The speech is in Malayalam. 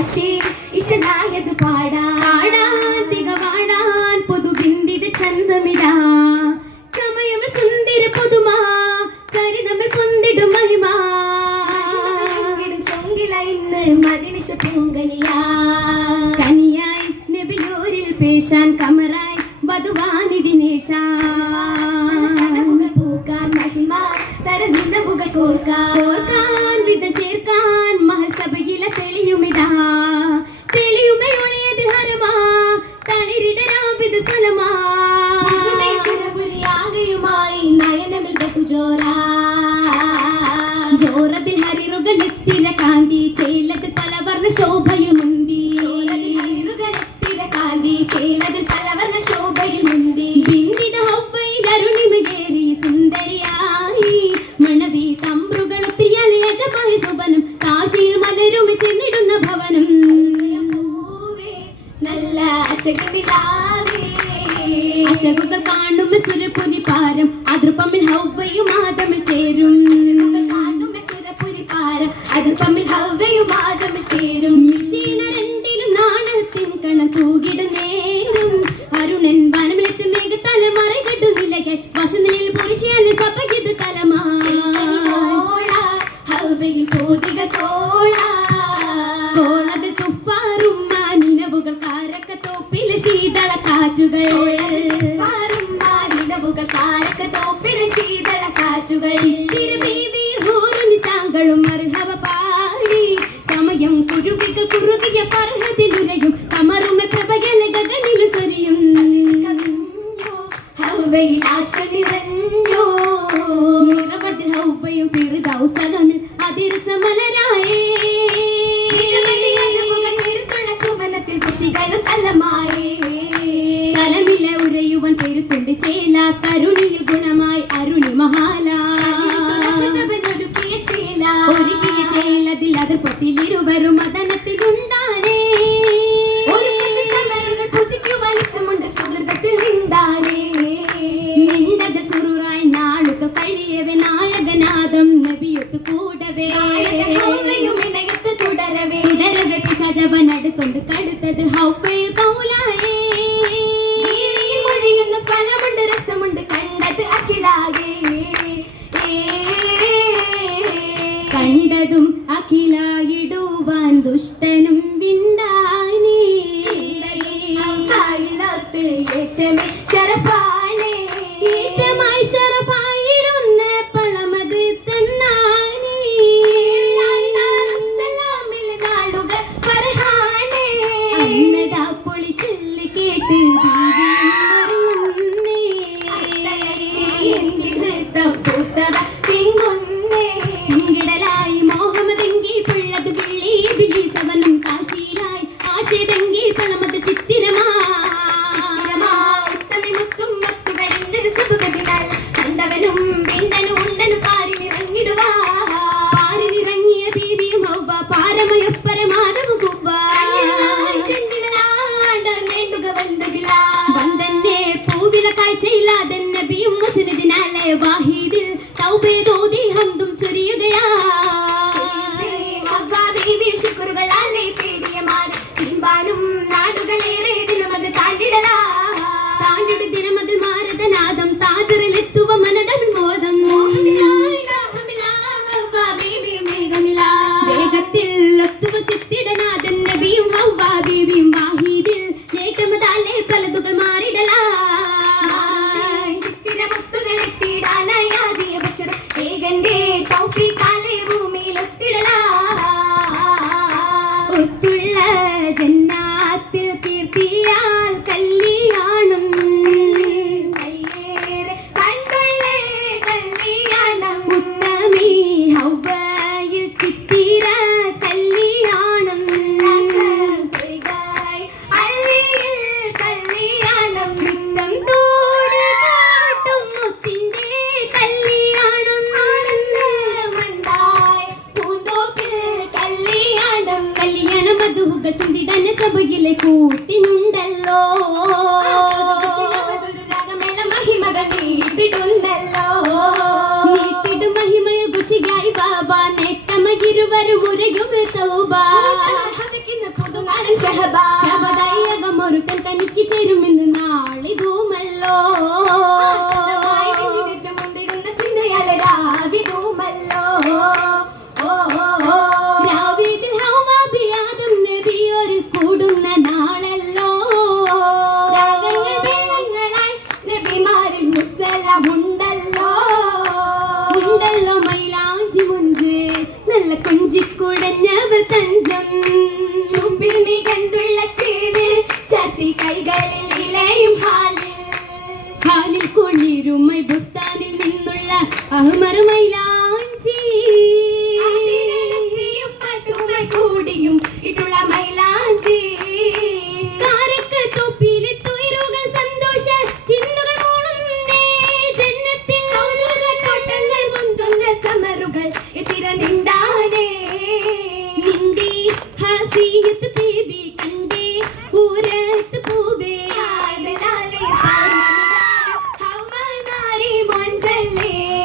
കാശി ഇശലായത് പാടാൻ തികവാടാൻ പൊതുബിന്ദിത ചന്തമിതാ. ചമയം സുന്ദര പുതുമാ. ചരിതമിൽ പൊന്തിടും മഹിമാ. ചൊങ്കില ഇന്ന് മതിനിശ പൂങ്കനിയാ. കനിയായി നബിയോരിൽ പേശാൻ കമറായി വധുവാനിതിനേശാ ബഹുജോരാ ജോറതിൽ ഹരിറുകൾ എത്തിര കാന്തി ചേലത് പലവർണ ശോഭയുമുന്തി ഹരിറുകളെത്തിര കാന്തി ചേലതിൽ പലവർണ ശോഭയുമുന്തി ബിന്ദിത ഹൊവ്വയിൽ അരുണിമകേറി സുന്ദരിയായി. മണവി തമ്പ്രുകളൊത്തിരിയാൽ യജമായ സുബനം കാശിയിൽ മലരുമ ചെന്നിടുന്ന ഭവനം. നല്ല അശകുകൾ കാണും സുരപുരി പാരം അതിർപ്പമിൽ ഹൗവയും ആദമിൽ ചേരും. അതിർപ്പമ്മിൽ ഹൗവയും ആദമിൽ ചേരും. മിഷീന രണ്ടിലും നാണത്തിൻ കണം തൂകിട നേരം. അരുണൻ വനമിലെത്തി മേഘ തലമറ കെട്ടും നിലകെ പുരുഷയല്ല സഭയ്ക്കത് തലമാ ഹൗവയിൽ പോതിക തോളത് തുഫാറും മാനിനവുകൾ കാരക്ക തോപ്പിലെ ശീതള കാറ്റുകൾ. കാറ്റുകൾ ഹൂറുനിസാങ്കളും മർഹവ പാടി. സമയം കുരുവികൾ കുറുകിയ പർഹതിലുരയും കമറുമെ പ്രഭകല ഗഗനിലും ചൊരിയും. ഹൗവയിൽ ആശ നിറഞ്ഞോ? നിറവതിൽ ഹൗവയും ഫിർദൗസകമിൽ അതിരസമലരായേ. സുമനത്തിൽ കുഷികളും കല്ലമായേ കലമിലെ ഉരയുവൻ പെരുത്തുണ്ട് ചേല. കരുണിയിൽ ഗുണമായി അരുണി മഹാല. നിണ്ടത് സുറുറായി നാളുക കഴിയവേ നായകനാദം നബിയൊത്ത് കൂടവേ. തുടരവേ. പിശാചവൻ അടുത്തൊണ്ട് കടുത്തത്. സഭയിലെ കൂട്ടിനുണ്ടല്ലോ നീട്ടിടും മഹിമയിൽ ഖുഷികായി ബാബ നെട്ടമകിരുവരും ഉരയും തൗബ പുതുനാടൻ ഷഹബ ശബദായി അകം തനിക്ക് ചേരുമെന്ന്